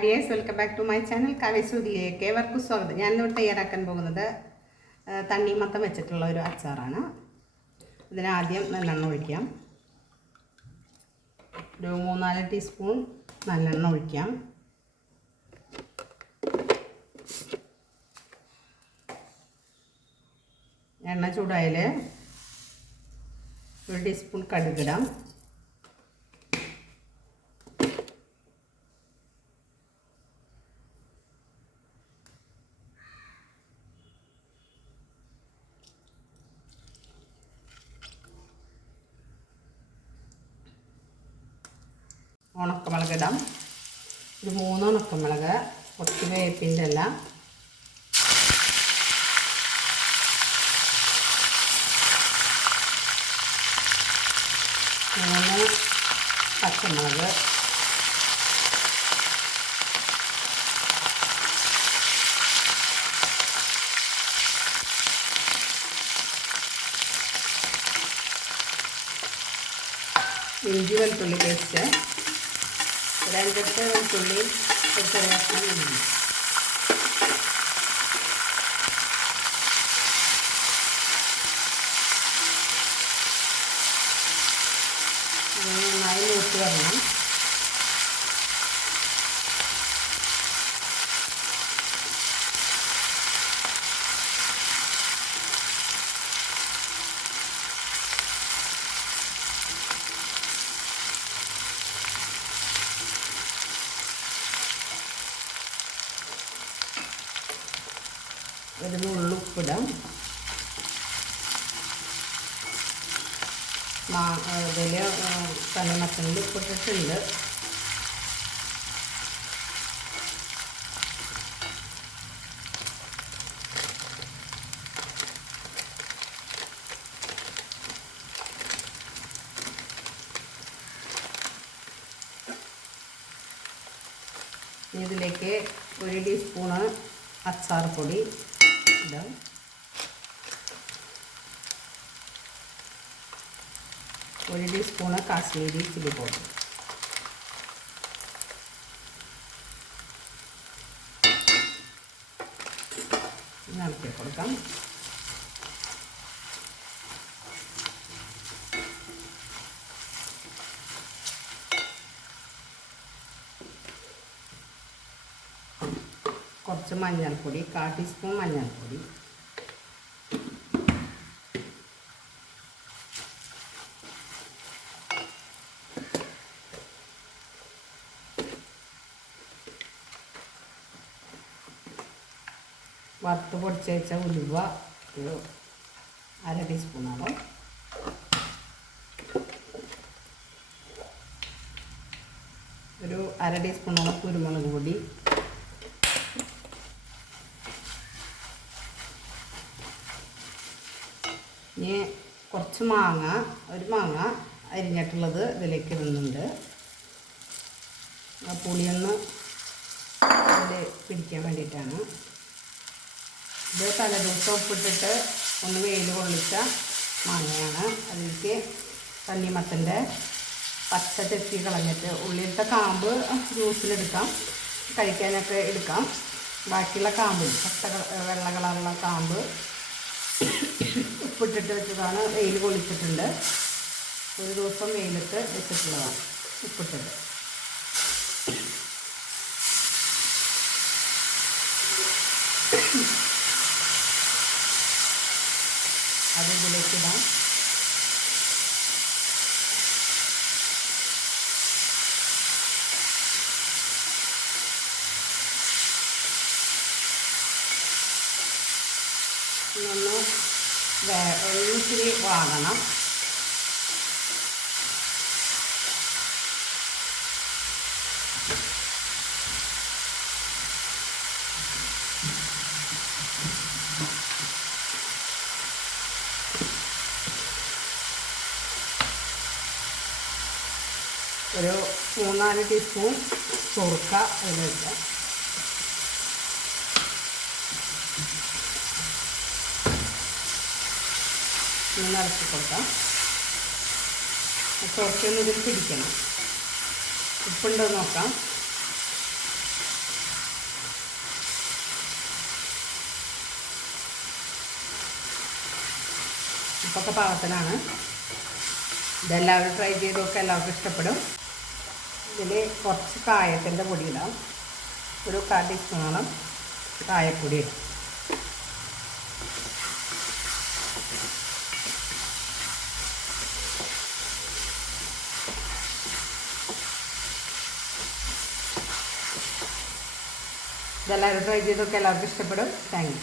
Hi welcome back to my channel. കാവ്യസൂതിയിലേക്ക് ഏവർക്കും സ്വാഗതം. ഞാൻ ഇന്നിവിടെ തയ്യാറാക്കാൻ പോകുന്നത് തണ്ണി തണ്ണിമത്തം വെച്ചിട്ടുള്ള ഒരു അച്ചാറാണ്. ഇതിനാദ്യം നല്ലെണ്ണ ഒഴിക്കാം. ഒരു മൂന്നാൽ ടീസ്പൂൺ നല്ലെണ്ണ ഒഴിക്കാം. എണ്ണ ചൂടായാൽ ഒരു ടീസ്പൂൺ കടുകിടാം. ഉണക്കമുളക് ഇടാം ഒരു മൂന്ന് ഉണക്കമുളക് കുറച്ച് വേപ്പിന്റെ അല്ല മൂന്ന് പച്ചമുളക്. ഇഞ്ചി വെളുത്തുള്ളി പേസ്റ്റ്. രണ്ടിട്ട് വെളുത്തുള്ളി ഒരു ചെറിയ കഷ്ണം ഇഞ്ചി ഒരു നുള്ളു ഉപ്പിടാം. മാ ഇതിൽ തണ്ണിമത്തനിൽ ഉപ്പിട്ടിട്ടുണ്ട്. ഇനി ഇതിലേക്ക് ഒരു ടീസ്പൂണ് അച്ചാർ പൊടി ഇടാം ഒരു ടീസ്പൂണ് കാശ്മീരി ചില്ലി പൗഡർ ഇളക്കി കൊടുക്കാം കുറച്ച് മഞ്ഞൾപ്പൊടി കാ ടീസ്പൂൺ മഞ്ഞൾപ്പൊടി. വറുത്ത് പൊടിച്ച് വെച്ച ഉലുവ ഒരു അര ടീസ്പൂണാണ് ഒരു അര ടീസ്പൂണോളം കുരുമുളക് പൊടി ഇനി കുറച്ച് മാങ്ങ ഒരു മാങ്ങ അരിഞ്ഞിട്ടുള്ളത് ഇതിലേക്ക് ഇടുന്നുണ്ട്. ആ പുളിയൊന്ന് പിടിക്കാൻ വേണ്ടിയിട്ടാണ്. ഇത് തലേദിവസം ഉപ്പിട്ടിട്ട് ഒന്ന് വെയിൽ കൊള്ളിച്ച മാങ്ങയാണ്. അതിലേക്ക് തണ്ണിമത്തന്റെ പച്ച തെറ്റി കളഞ്ഞിട്ട് ഉള്ളിലത്തെ കാമ്പ് ജ്യൂസിലെടുക്കാം. കഴിക്കാനൊക്കെ എടുക്കാം. ബാക്കിയുള്ള കാമ്പ് പച്ച വെള്ള കളറുള്ള കാമ്പ് ഉപ്പിട്ടിട്ട് വെച്ചതാണ്. വെയിൽ കൊളിച്ചിട്ടുണ്ട് ഒരു ദിവസം വെയിലത്ത് വെച്ചിട്ടുള്ളതാണ്. ഉപ്പിട്ടിട്ട്. അത് ഇതിലേക്ക് ഇടാം. ഒന്ന് വേ ഒന്നിച്ചിരി വാങ്ങണം. ഒരു മൂന്നാൽ ടീസ്പൂൺ ചൊറുക്ക അതിൽ ഒന്ന് ഇളക്കി കൊടുക്കാം. കുറച്ചൊന്നും ഇതിൽ പിടിക്കണം. ഉപ്പുണ്ടോ നോക്കാം. ഉപ്പൊക്കെ പാകത്തിലാണ്. ഇതെല്ലാവരും ട്രൈ ചെയ്ത് നോക്കാം എല്ലാവർക്കും ഇഷ്ടപ്പെടും. ഇതിൽ കുറച്ച് കായത്തിന്റെ പൊടി ഇടാം ഒരു കാൽ ടീസ്പൂണോളം കായപ്പൊടി ഇടാം. ഇതെല്ലാവരും ട്രൈ ചെയ്തൊക്കെ എല്ലാവർക്കും ഇഷ്ടപ്പെടും. താങ്ക്